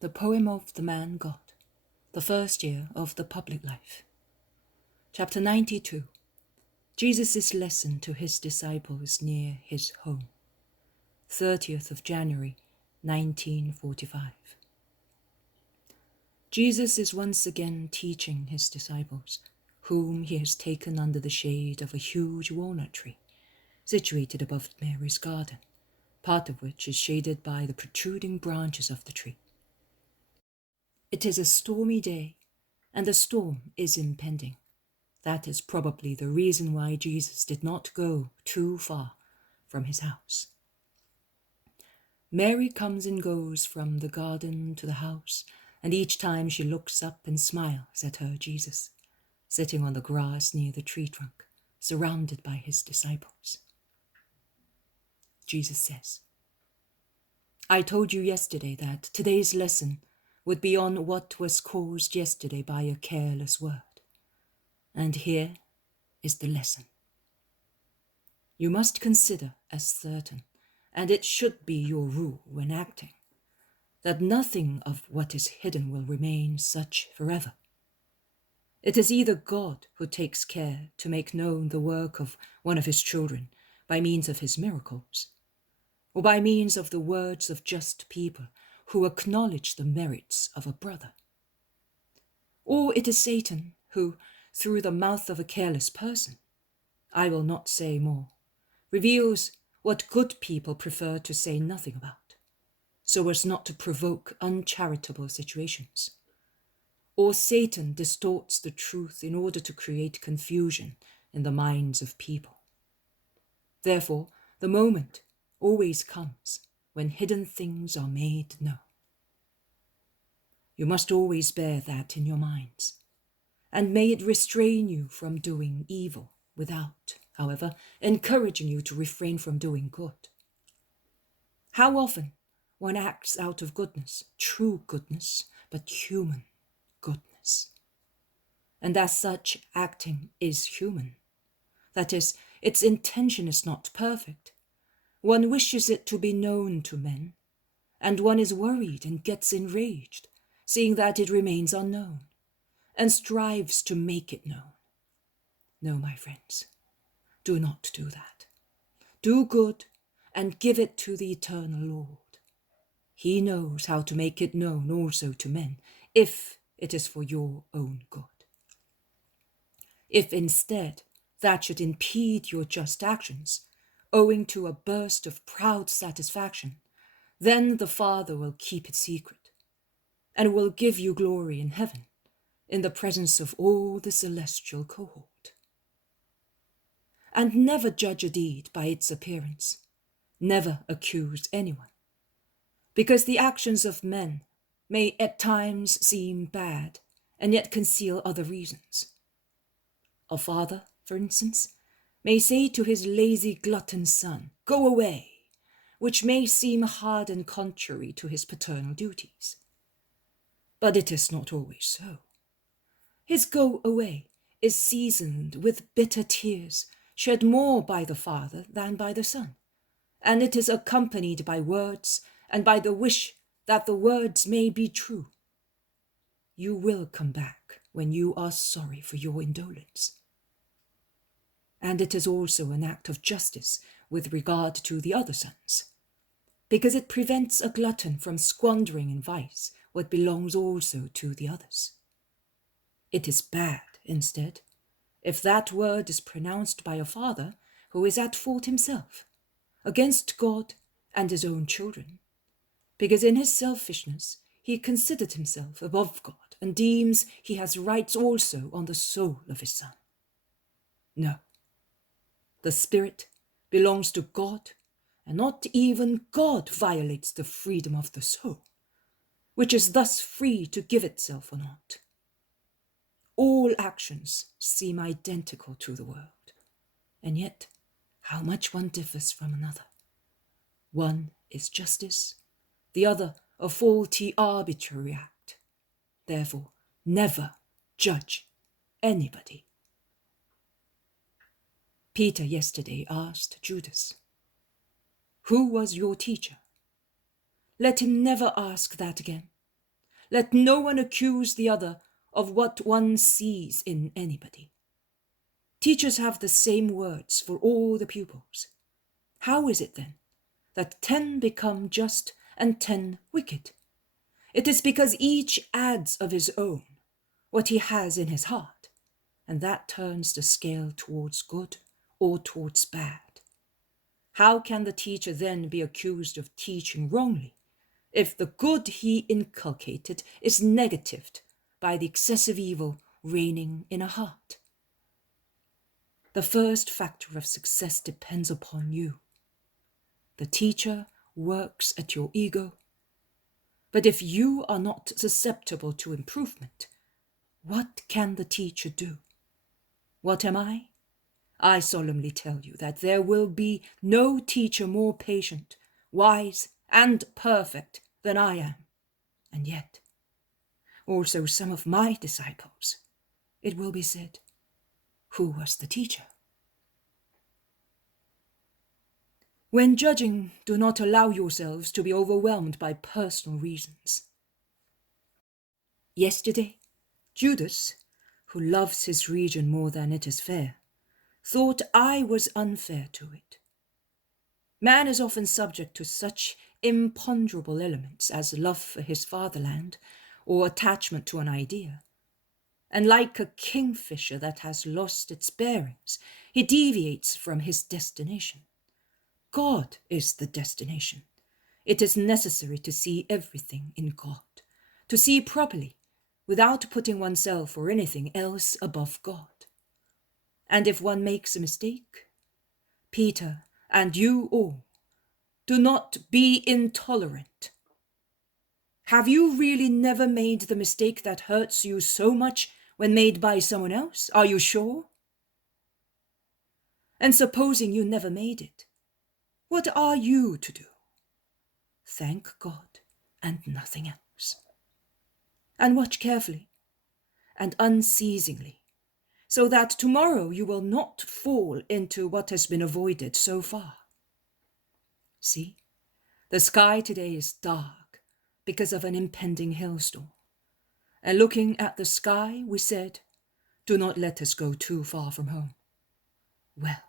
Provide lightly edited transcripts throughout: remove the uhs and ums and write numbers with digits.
The Poem of the Man God, the first year of the public life. Chapter 92. Jesus' lesson to his disciples near his home. 30th of January, 1945. Jesus is once again teaching his disciples, whom he has taken under the shade of a huge walnut tree, situated above Mary's garden, part of which is shaded by the protruding branches of the tree. It is a stormy day, and a storm is impending. That is probably the reason why Jesus did not go too far from his house. Mary comes and goes from the garden to the house, and each time she looks up and smiles at her Jesus, sitting on the grass near the tree trunk, surrounded by his disciples. Jesus says, "I told you yesterday that today's lesson would be on what was caused yesterday by a careless word. And here is the lesson. You must consider as certain, and it should be your rule when acting, that nothing of what is hidden will remain such forever. It is either God who takes care to make known the work of one of his children by means of his miracles, or by means of the words of just people who acknowledge the merits of a brother. Or it is Satan who, through the mouth of a careless person, I will not say more, reveals what good people prefer to say nothing about, so as not to provoke uncharitable situations. Or Satan distorts the truth in order to create confusion in the minds of people. Therefore, the moment always comes when hidden things are made known. You must always bear that in your minds, and may it restrain you from doing evil without, however, encouraging you to refrain from doing good. How often one acts out of goodness, true goodness, but human goodness. And as such, acting is human. That is, its intention is not perfect. One wishes it to be known to men, and one is worried and gets enraged, seeing that it remains unknown, and strives to make it known. No, my friends, do not do that. Do good and give it to the eternal Lord. He knows how to make it known also to men, if it is for your own good. If instead that should impede your just actions, owing to a burst of proud satisfaction, then the Father will keep it secret, and will give you glory in heaven, in the presence of all the celestial cohort. And never judge a deed by its appearance, never accuse anyone, because the actions of men may at times seem bad and yet conceal other reasons. A father, for instance, may say to his lazy glutton son, "Go away," which may seem hard and contrary to his paternal duties. But it is not always so. His "go away" is seasoned with bitter tears, shed more by the father than by the son, and it is accompanied by words and by the wish that the words may be true. You will come back when you are sorry for your indolence. And it is also an act of justice with regard to the other sons, because it prevents a glutton from squandering in vice what belongs also to the others. It is bad, instead, if that word is pronounced by a father who is at fault himself, against God and his own children, because in his selfishness he considered himself above God and deems he has rights also on the soul of his son. No, the spirit belongs to God, and not even God violates the freedom of the soul, which is thus free to give itself or not. All actions seem identical to the world, and yet how much one differs from another. One is justice, the other a faulty, arbitrary act. Therefore, never judge anybody. Peter yesterday asked Judas, "Who was your teacher?" Let him never ask that again, let no one accuse the other of what one sees in anybody. Teachers have the same words for all the pupils. How is it then that 10 become just and 10 wicked? It is because each adds of his own what he has in his heart, and that turns the scale towards good or towards bad. How can the teacher then be accused of teaching wrongly if the good he inculcated is negatived by the excessive evil reigning in a heart? The first factor of success depends upon you. The teacher works at your ego, but if you are not susceptible to improvement, what can the teacher do? What am I? I solemnly tell you that there will be no teacher more patient, wise, and perfect than I am. And yet, also some of my disciples, it will be said, who was the teacher? When judging, do not allow yourselves to be overwhelmed by personal reasons. Yesterday, Judas, who loves his region more than it is fair, thought I was unfair to it. Man is often subject to such imponderable elements as love for his fatherland or attachment to an idea. And like a kingfisher that has lost its bearings, he deviates from his destination. God is the destination. It is necessary to see everything in God, to see properly, without putting oneself or anything else above God. And if one makes a mistake, Peter and you all, do not be intolerant. Have you really never made the mistake that hurts you so much when made by someone else? Are you sure? And supposing you never made it, what are you to do? Thank God and nothing else. And watch carefully and unceasingly, so that tomorrow you will not fall into what has been avoided so far. See, the sky today is dark because of an impending hailstorm. And looking at the sky, we said, do not let us go too far from home. Well,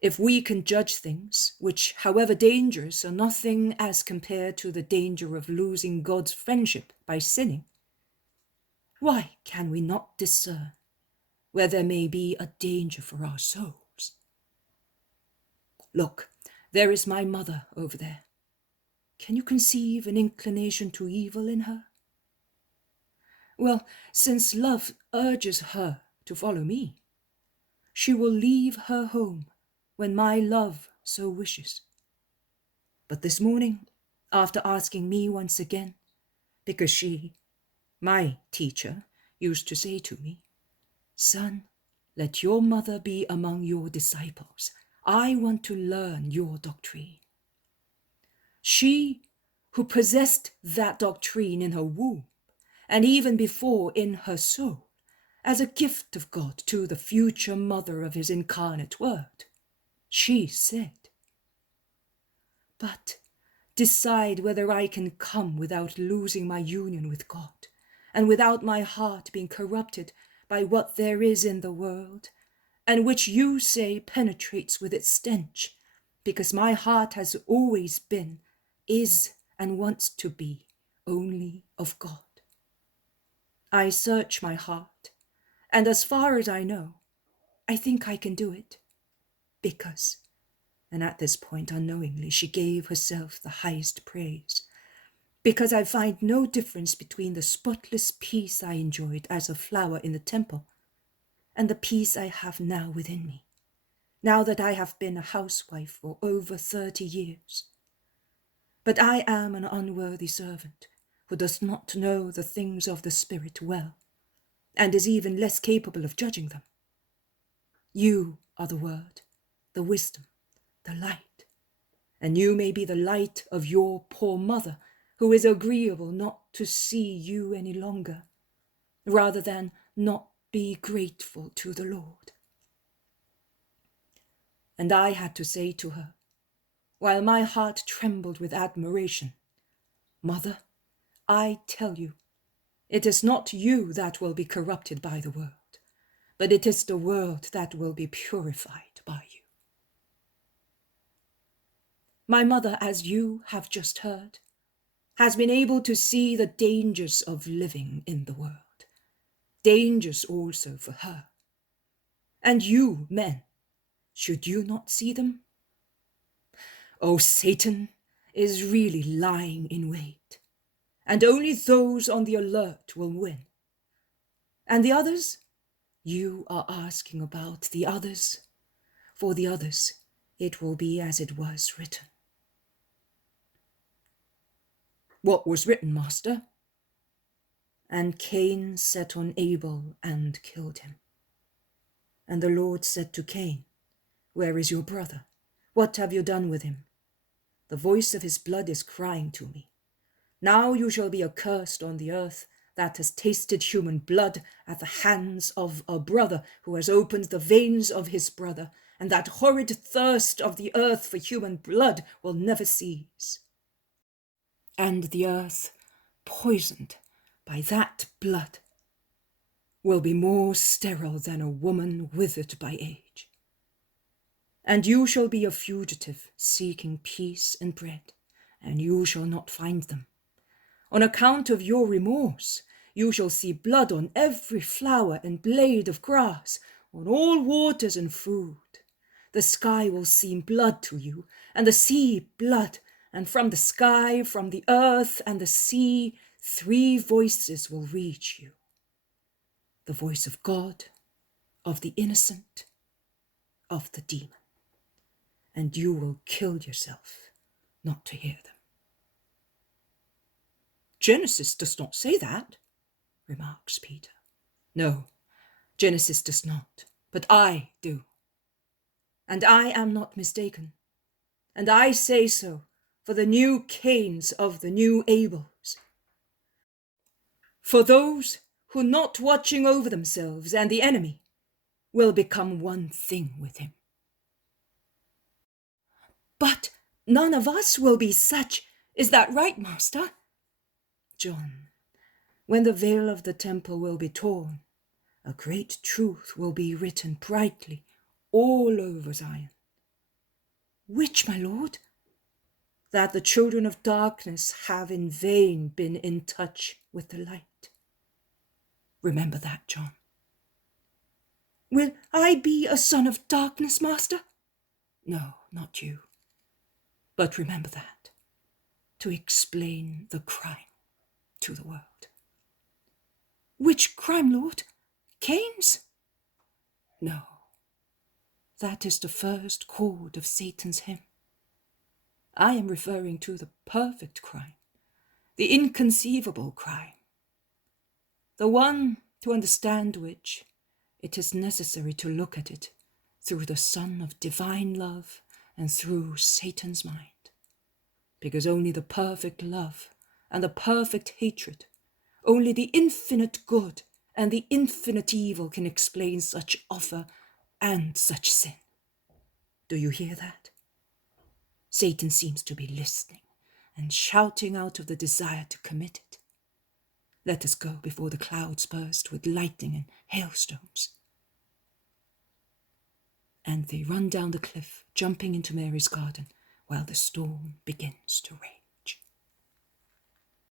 if we can judge things, which, however dangerous, are nothing as compared to the danger of losing God's friendship by sinning, why can we not discern where there may be a danger for our souls? Look, there is my mother over there. Can you conceive an inclination to evil in her? Well, since love urges her to follow me, she will leave her home when my love so wishes. But this morning, after asking me once again, because she, my teacher, used to say to me, son, let your mother be among your disciples. I want to learn your doctrine. She, who possessed that doctrine in her womb, and even before in her soul, as a gift of God to the future mother of his incarnate word, she said, but decide whether I can come without losing my union with God, and without my heart being corrupted by what there is in the world, and which you say penetrates with its stench, because my heart has always been, is, and wants to be only of God. I search my heart, and as far as I know, I think I can do it, because, and at this point unknowingly she gave herself the highest praise, because I find no difference between the spotless peace I enjoyed as a flower in the temple and the peace I have now within me, now that I have been a housewife for over 30 years. But I am an unworthy servant who does not know the things of the Spirit well, and is even less capable of judging them. You are the word, the wisdom, the light, and you may be the light of your poor mother, who is agreeable not to see you any longer, rather than not be grateful to the Lord. And I had to say to her, while my heart trembled with admiration, Mother, I tell you, It is not you that will be corrupted by the world, but it is the world that will be purified by you. My mother, as you have just heard, has been able to see the dangers of living in the world, dangers also for her. And you, men, should you not see them? Oh, Satan is really lying in wait, and only those on the alert will win. And the others? You are asking about the others. For the others, it will be as it was written. What was written, Master? And Cain set on Abel and killed him. And the Lord said to Cain, Where is your brother? What have you done with him? The voice of his blood is crying to me. Now you shall be accursed on the earth that has tasted human blood at the hands of a brother who has opened the veins of his brother, and that horrid thirst of the earth for human blood will never cease. And the earth, poisoned by that blood, will be more sterile than a woman withered by age. And you shall be a fugitive, seeking peace and bread, and you shall not find them. On account of your remorse, you shall see blood on every flower and blade of grass, on all waters and food. The sky will seem blood to you, and the sea blood, and from the sky, from the earth and the sea, 3 voices will reach you. The voice of God, of the innocent, of the demon. And you will kill yourself not to hear them. Genesis does not say that, remarks Peter. No, Genesis does not, but I do. And I am not mistaken. And I say so for the new Cains of the new Abels. For those who, not watching over themselves and the enemy, will become one thing with him. But none of us will be such. Is that right, Master? John, when the veil of the temple will be torn, a great truth will be written brightly all over Zion. Which, my lord? That the children of darkness have in vain been in touch with the light. Remember that, John. Will I be a son of darkness, Master? No, not you. But remember that, to explain the crime to the world. Which crime, Lord? Cain's? No, that is the first chord of Satan's hymn. I am referring to the perfect crime, the inconceivable crime, the one to understand which it is necessary to look at it through the sun of divine love and through Satan's mind, because only the perfect love and the perfect hatred, only the infinite good and the infinite evil can explain such offer and such sin. Do you hear that? Satan seems to be listening and shouting out of the desire to commit it. Let us go before the clouds burst with lightning and hailstones. And they run down the cliff, jumping into Mary's garden, while the storm begins to rain.